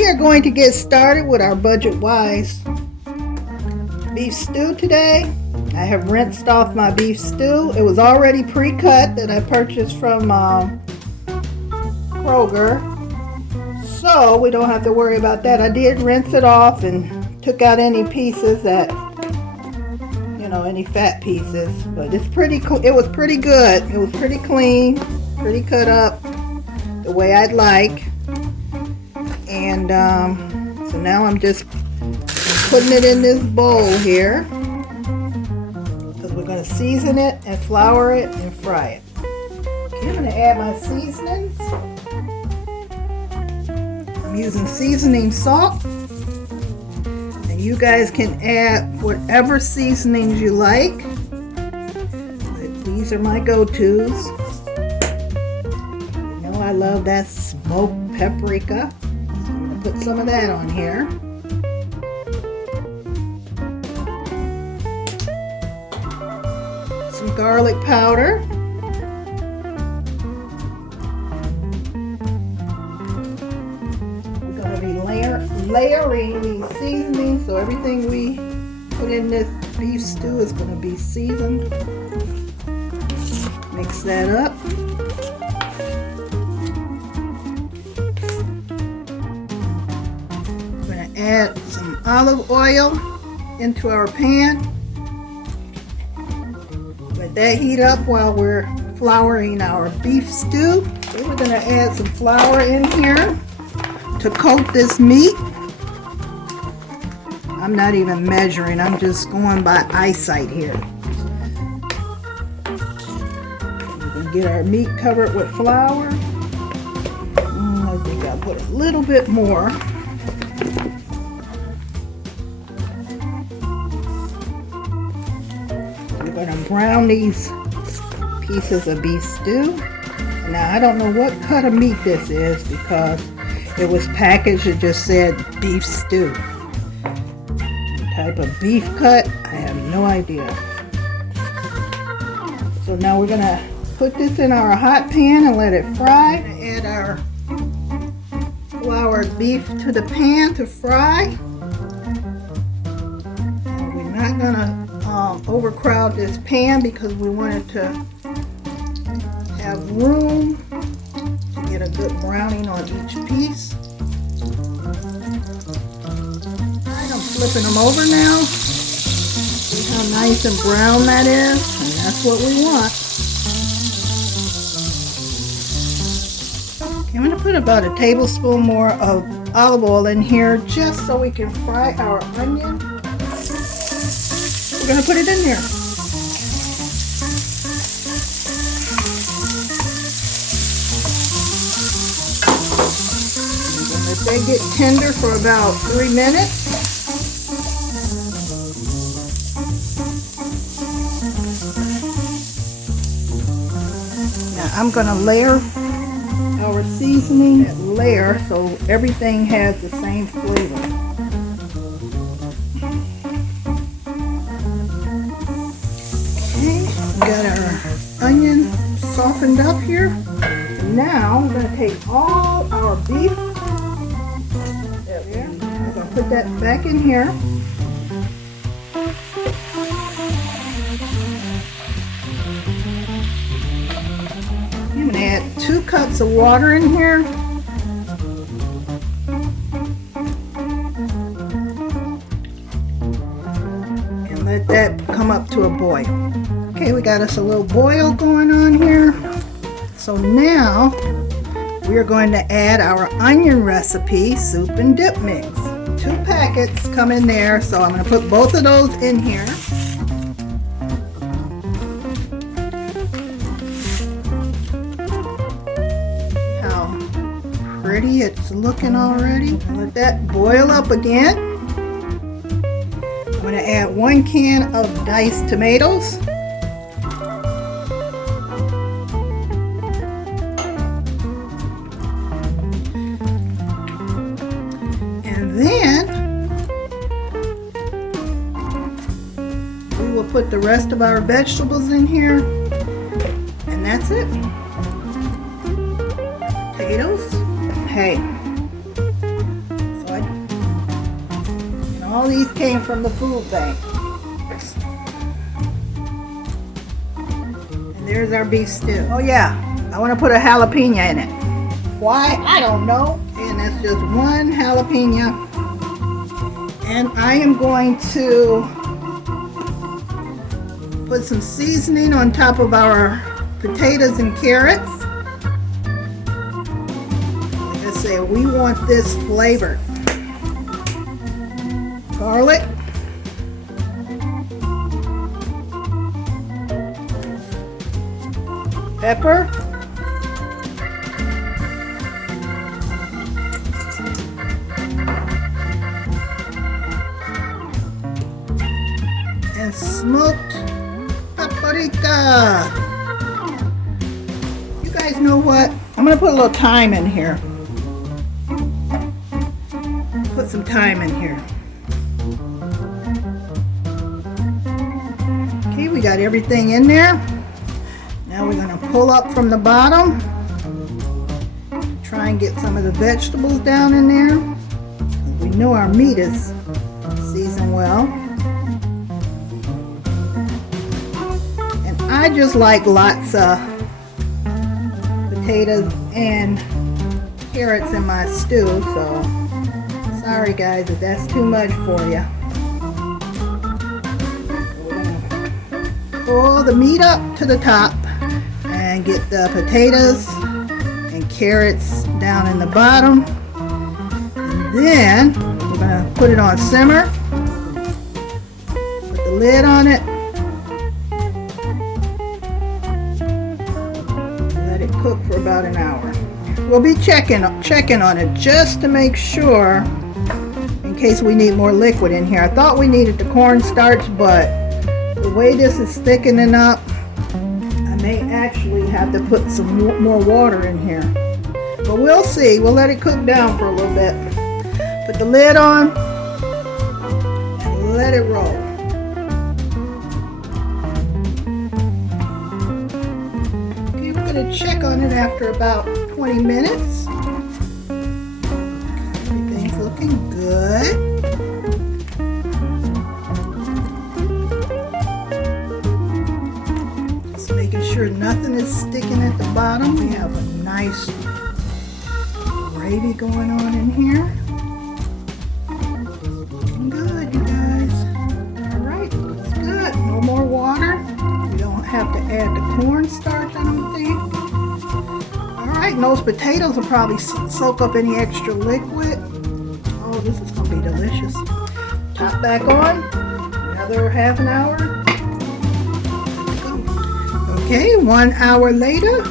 we are going to get started with our budget wise beef stew today. I have rinsed off my beef stew. It was already pre-cut that I purchased from Kroger, so we don't have to worry about that. I did rinse it off and took out any pieces that, any fat pieces, but it was pretty good. It was pretty clean, pretty cut up the way I'd like. And so now I'm just putting it in this bowl here because we're going to season it and flour it and fry it. Okay, I'm going to add my seasonings. I'm using seasoning salt, and you guys can add whatever seasonings you like. These are my go-tos. You know I love that smoked paprika. I'm going to put some of that on here. Some garlic powder. We're going to be layering these seasonings, so everything we put in this beef stew is going to be seasoned. Mix that up. We're going to add some olive oil into our pan. Let that heat up while we're flouring our beef stew. So we're going to add some flour in here to coat this meat. I'm not even measuring, I'm just going by eyesight here. We can get our meat covered with flour. I think I'll put a little bit more. We're going to brown these pieces of beef stew. Now I don't know what cut of meat this is because it was packaged, it just said beef stew. Type of beef cut, I have no idea. So now we're going to put this in our hot pan and let it fry. Add our floured beef to the pan to fry. And we're not going to overcrowd this pan because we want it to have room to get a good browning on each piece. Flipping them over now. See how nice and brown that is? And that's what we want. Okay, I'm going to put about a tablespoon more of olive oil in here just so we can fry our onion. We're going to put it in there. We're going to let that get tender for about 3 minutes. I'm going to layer our seasoning layer so everything has the same flavor. Okay, we got our onion softened up here. And now we're going to take all our beef. There. I'm going to put that back in here. I'm going to add 2 cups of water in here. And let that come up to a boil. Okay, we got us a little boil going on here. So now we're going to add our onion recipe soup and dip mix. 2 packets come in there, so I'm going to put both of those in here. Pretty it's looking already. Let that boil up again. I'm going to add 1 can of diced tomatoes. And then we will put the rest of our vegetables in here. And that's it. Potatoes. Hey, All these came from the food bank. And there's our beef stew. Oh yeah, I want to put a jalapeno in it. Why? I don't know. And that's just one jalapeno. And I am going to put some seasoning on top of our potatoes and carrots. Like I say, we want this flavored. Garlic. Pepper. And smoked paprika. You guys know what? I'm going to put a little thyme in here. Put some thyme in here. Okay, we got everything in there. Now we're going to pull up from the bottom. Try and get some of the vegetables down in there. We know our meat is seasoned well. And I just like lots of potatoes and carrots in my stew, so sorry guys if that's too much for you. Pull the meat up to the top and get the potatoes and carrots down in the bottom. And then we're going to put it on simmer. Put the lid on it. Let it cook for about an hour. We'll be checking on it just to make sure in case we need more liquid in here. I thought we needed the cornstarch, but the way this is thickening up, I may actually have to put some more water in here. But we'll see. We'll let it cook down for a little bit. Put the lid on and let it roll. Okay, we're going to check on it after about 20 minutes. Everything's looking good. Nothing is sticking at the bottom. We have a nice gravy going on in here. Looking good, you guys. Alright, it's good. No more water. We don't have to add the cornstarch, I don't think. Alright, and those potatoes will probably soak up any extra liquid. Oh, this is going to be delicious. Top back on. Another half an hour. Okay, 1 hour later,